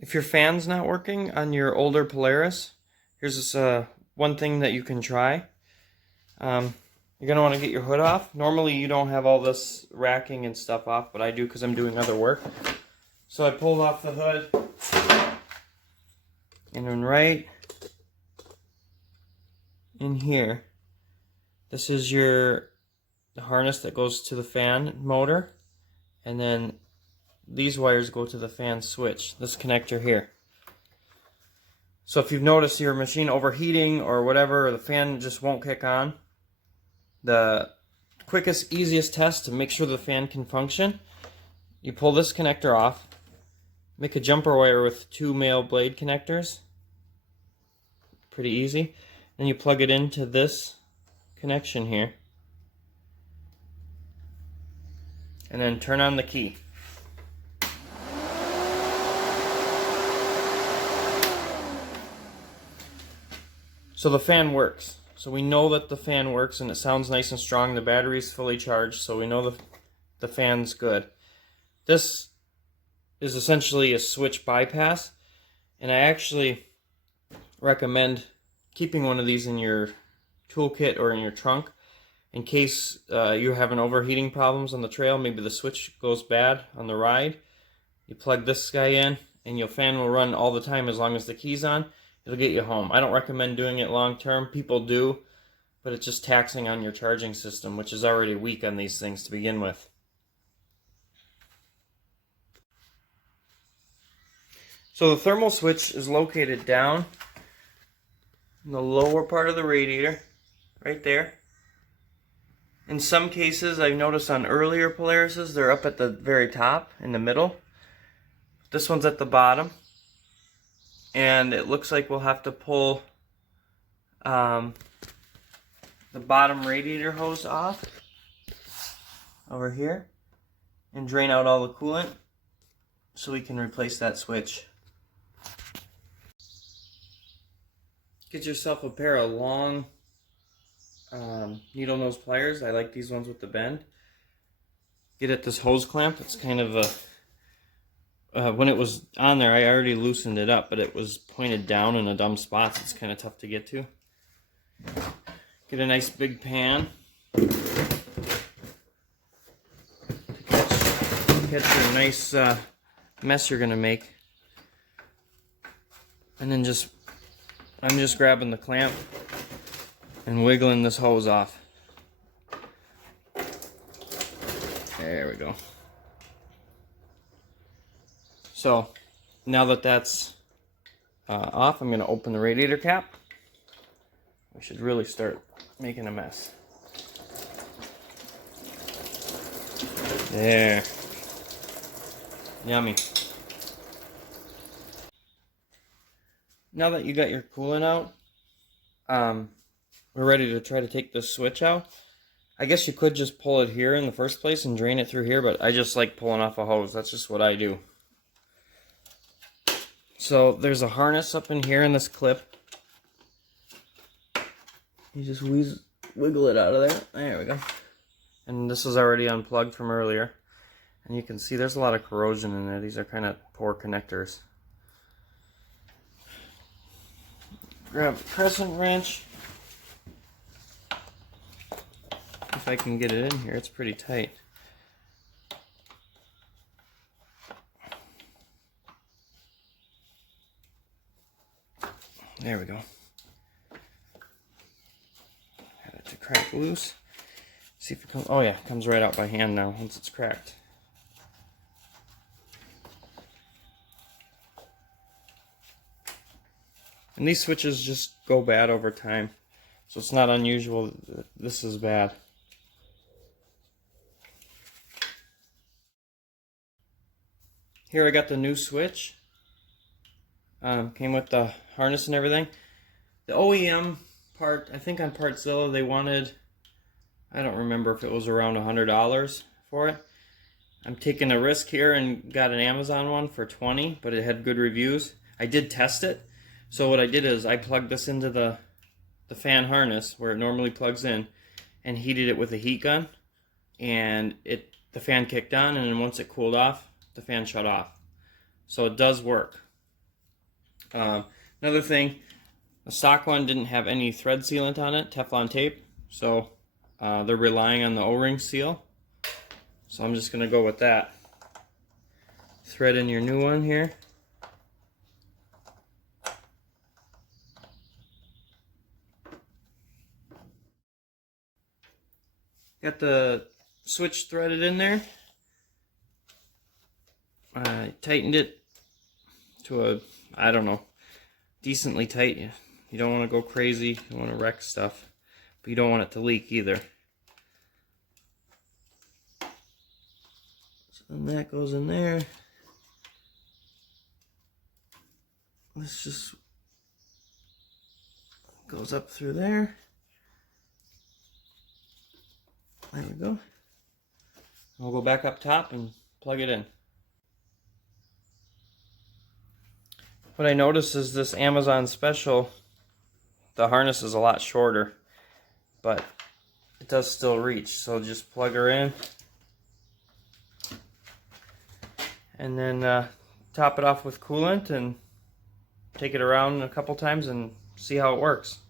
If your fan's not working on your older Polaris, here's this one thing that you can try. You're going to want to get your hood off. Normally you don't have all this racking and stuff off, but I do because I'm doing other work. So I pulled off the hood, and then right in here, this is the harness that goes to the fan motor, and then these wires go to the fan switch, this connector here. So if you've noticed your machine overheating or whatever, or the fan just won't kick on, the quickest, easiest test to make sure the fan can function, you pull this connector off, make a jumper wire with 2 male blade connectors, pretty easy, then you plug it into this connection here, and then turn on the key. So the fan works. So we know that the fan works and it sounds nice and strong. The battery's fully charged, so we know the fan's good. This is essentially a switch bypass, and I actually recommend keeping one of these in your toolkit or in your trunk in case you're having overheating problems on the trail. Maybe the switch goes bad on the ride. You plug this guy in and your fan will run all the time as long as the key's on. It'll get you home. I don't recommend doing it long term. People do, but it's just taxing on your charging system, which is already weak on these things to begin with. So the thermal switch is located down in the lower part of the radiator, right there. In some cases, I've noticed on earlier Polarises, they're up at the very top, in the middle. This one's at the bottom. And it looks like we'll have to pull the bottom radiator hose off over here and drain out all the coolant so we can replace that switch. Get yourself a pair of long needle nose pliers. I like these ones with the bend. Get at this hose clamp. It's kind of a when it was on there, I already loosened it up, but it was pointed down in a dumb spot, so it's kind of tough to get to. Get a nice big pan to catch your nice mess you're going to make. And then I'm just grabbing the clamp and wiggling this hose off. There we go. So now that that's off, I'm going to open the radiator cap. We should really start making a mess. There. Yummy. Now that you got your coolant out, we're ready to try to take this switch out. I guess you could just pull it here in the first place and drain it through here, but I just like pulling off a hose. That's just what I do. So there's a harness up in here in this clip. You just wiggle it out of there. There we go. And this is already unplugged from earlier. And you can see there's a lot of corrosion in there. These are kind of poor connectors. Grab a crescent wrench. If I can get it in here, it's pretty tight. There we go. Got it to crack loose. See if it comes. Oh yeah, it comes right out by hand now once it's cracked. And these switches just go bad over time, so it's not unusual that this is bad. Here I got the new switch. Came with the harness and everything. The OEM part, I think on Partzilla they wanted, I don't remember if it was around $100 for it. I'm taking a risk here and got an Amazon one for $20, but it had good reviews. I did test it. So what I did is I plugged this into the fan harness where it normally plugs in and heated it with a heat gun, and the fan kicked on, and then once it cooled off, the fan shut off. So it does work. Another thing, the stock one didn't have any thread sealant on it, Teflon tape, so they're relying on the O-ring seal. So I'm just going to go with that. Thread in your new one here. Got the switch threaded in there. I tightened it to a, I don't know, decently tight. You don't want to go crazy, you don't want to wreck stuff, but you don't want it to leak either. So then that goes in there. This just goes up through there. There we go. We'll go back up top and plug it in. What I noticed is this Amazon special, the harness is a lot shorter, but it does still reach. So just plug her in and then top it off with coolant and take it around a couple times and see how it works.